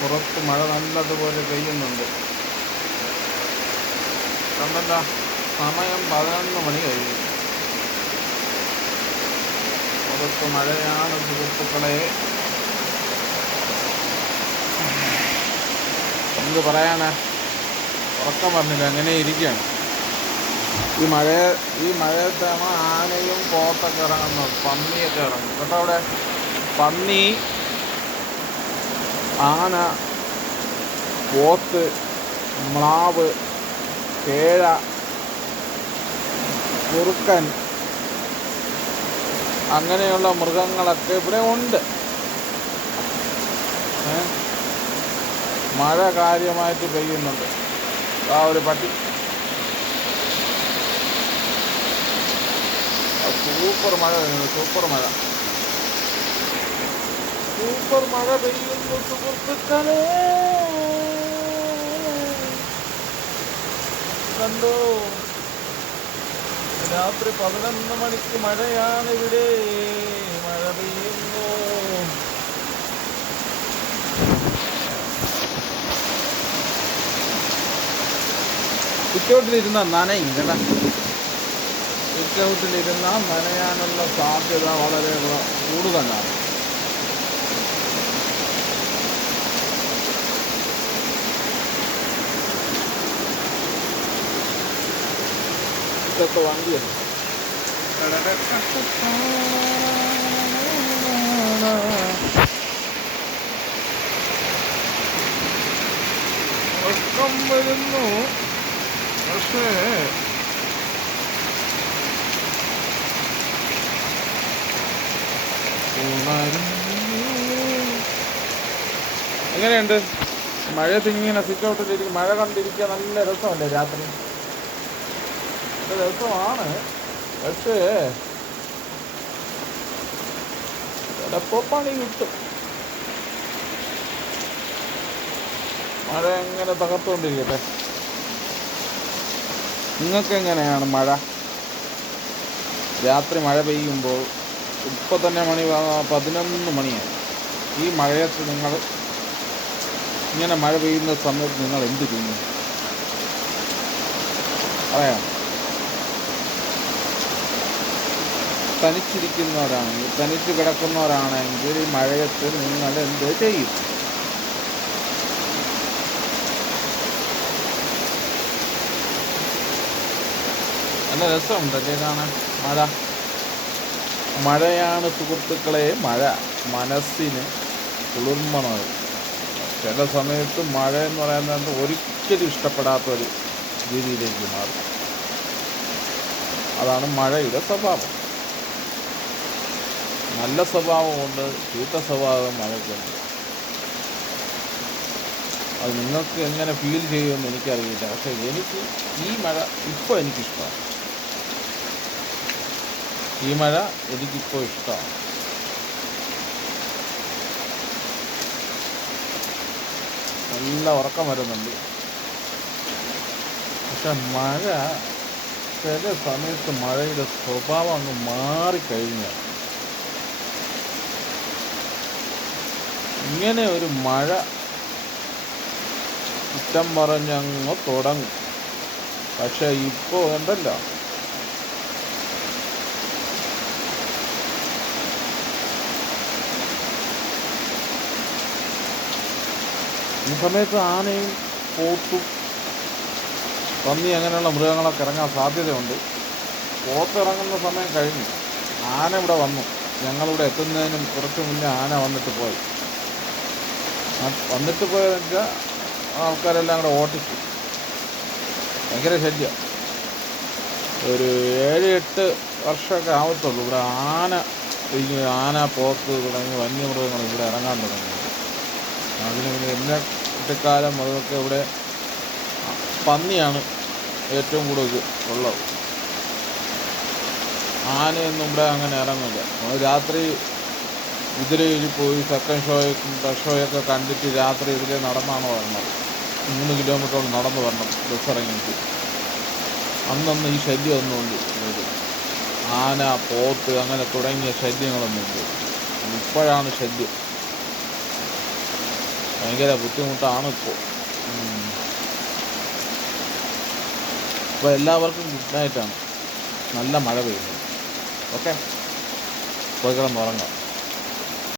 പുറത്ത് മഴ നല്ലതുപോലെ പെയ്യുന്നുണ്ട്. കണ്ടല്ല സമയം പതിനൊന്ന് മണി കഴിഞ്ഞു. പുറത്ത് മഴയാണ് സുഹൃത്തുക്കളെ. എന്ത് പറയാനാ? ഉറക്കം പറഞ്ഞില്ല അങ്ങനെ ഇരിക്കുകയാണ്. ഈ മഴ ഈ മഴയത്താണ് ആനയും പോത്തൊക്കെ ഇറങ്ങുന്നത്. പന്നിയൊക്കെ ഇറങ്ങും കേട്ടോ അവിടെ? പന്നി ആന പോത്ത് മ്ലാവ് കേഴ കുറുക്കൻ അങ്ങനെയുള്ള മൃഗങ്ങളൊക്കെ ഇവിടെ ഉണ്ട്? മഴ കാര്യമായിട്ട് പെയ്യുന്നുണ്ട്. ആ ഒരു പട്ടി. സൂപ്പർ മഴ സൂപ്പർ മഴ. സൂപ്പർ മഴ പെയ്യുന്നു സുഹൃത്തുക്കളെ. കണ്ടോ? രാത്രി പതിനൊന്ന് മണിക്ക് മഴയാണ് ഇവിടെ മഴ പെയ്യുന്നു. സിറ്റൗട്ടിലിരുന്ന നനയും കേട്ടാ? സിറ്റൗട്ടിലിരുന്ന നനയാനുള്ള സാധ്യത വളരെ കൂടുതലാണ്. ഇതൊക്കെ വണ്ടിയല്ലേ ഉറക്കം വരുന്നു പക്ഷേ എങ്ങനെയുണ്ട്? മഴ തിങ്ങിങ്ങനെ സിറ്റ് ഔട്ടിലിരിക്കും മഴ കണ്ടിരിക്കാൻ നല്ല രസമല്ലേ രാത്രി? നല്ല രസമാണ്. പക്ഷേ ചിലപ്പോ പണി കിട്ടും. മഴ എങ്ങനെ തകർത്തുകൊണ്ടിരിക്കട്ടെ? നിങ്ങൾക്ക് എങ്ങനെയാണ് മഴ? രാത്രി മഴ പെയ്യുമ്പോൾ ഇപ്പോൾ തന്നെ മണി പതിനൊന്ന് മണിയായി. ഈ മഴയത്ത് നിങ്ങൾ ഇങ്ങനെ മഴ പെയ്യുന്ന സമയത്ത് നിങ്ങൾ എന്ത് ചെയ്യും പറയാം. തനിച്ചിരിക്കുന്നവരാണെങ്കിൽ തനിച്ച് കിടക്കുന്നവരാണെങ്കിൽ ഈ മഴയത്ത് നിങ്ങൾ എന്ത് ചെയ്യും? നല്ല രസമുണ്ടല്ലേ കാണാൻ? മഴ. മഴയാണ് സുഹൃത്തുക്കളെ മഴ. മനസ്സിന് കുളിർമ നൽകും ചില സമയത്ത് മഴ എന്ന് പറയുന്നത് ഒരിക്കലും ഇഷ്ടപ്പെടാത്തൊരു രീതിയിലേക്ക് മാറും. അതാണ് മഴയുടെ സ്വഭാവം. നല്ല സ്വഭാവമുണ്ട് ചീത്ത സ്വഭാവം മഴയ്ക്കുണ്ട് അത് നിങ്ങൾക്ക് എങ്ങനെ ഫീൽ ചെയ്യുമെന്ന് എനിക്കറിയില്ല. പക്ഷേ എനിക്ക് ഈ മഴ ഇപ്പോൾ എനിക്കിഷ്ടമാണ്. ഈ മഴ എനിക്കിപ്പോൾ ഇഷ്ടമാണ്. നല്ല ഉറക്കം വരുന്നുണ്ട്. പക്ഷെ മഴ ചില സമയത്ത് മഴയുടെ സ്വഭാവം അങ്ങ് മാറിക്കഴിഞ്ഞാൽ ഇങ്ങനെ ഒരു മഴ കുറ്റം പറഞ്ഞങ്ങ് തുടങ്ങും. പക്ഷെ ഇപ്പോൾ ഉണ്ടല്ലോ. ഈ സമയത്ത് ആനയും പോത്തും പന്നി അങ്ങനെയുള്ള മൃഗങ്ങളൊക്കെ ഇറങ്ങാൻ സാധ്യതയുണ്ട്. പോത്ത് ഇറങ്ങുന്ന സമയം കഴിഞ്ഞു. ആന ഇവിടെ വന്നു. ഞങ്ങളിവിടെ എത്തുന്നതിനും കുറച്ച് മുന്നേ ആന വന്നിട്ട് പോയി. വന്നിട്ട് പോയെന്ന് വെച്ചാൽ ആൾക്കാരെല്ലാം കൂടെ ഓട്ടിച്ചു ഭയങ്കര ശല്യം. ഒരു ഏഴ് എട്ട് വർഷമൊക്കെ ആവത്തുള്ളൂ. ഇവിടെ ആന ഇരിക്കുന്ന. ആന പോത്ത് തുടങ്ങി വന്യമൃഗങ്ങൾ ഇവിടെ ഇറങ്ങാൻ തുടങ്ങി. അതിന് പിന്നെ എന്റെ കുട്ടിക്കാലം മുതലൊക്കെ ഇവിടെ പന്നിയാണ് ഏറ്റവും കൂടുതൽ ഉള്ളത്. ആനയൊന്നും ഇവിടെ അങ്ങനെ ഇറങ്ങില്ല രാത്രി കുതിരയിൽ പോയി സെക്കൻഡ് ഫസ്റ്റ് ഷോയൊക്കെ കണ്ടിട്ട് രാത്രി ഇതിലെ നടന്നാണ് വരണത് മൂന്ന് കിലോമീറ്ററോളം നടന്ന് വരണം ബസ് ഇറങ്ങിയിട്ട്. അന്നൊന്നും ഈ ശല്യം ഇവിടെ. ആന പോത്ത് അങ്ങനെ തുടങ്ങിയ ശല്യങ്ങളൊന്നും ഇല്ല. ഇപ്പോഴാണ് ശല്യം. ഭയങ്കര ബുദ്ധിമുട്ടാണ് ഇപ്പോൾ അപ്പോൾ എല്ലാവർക്കും ഗുഡ് നൈറ്റാണ് നല്ല മഴ പെയ്യുന്നു ഓക്കെ പോയി കിടന്നുറങ്ങാം.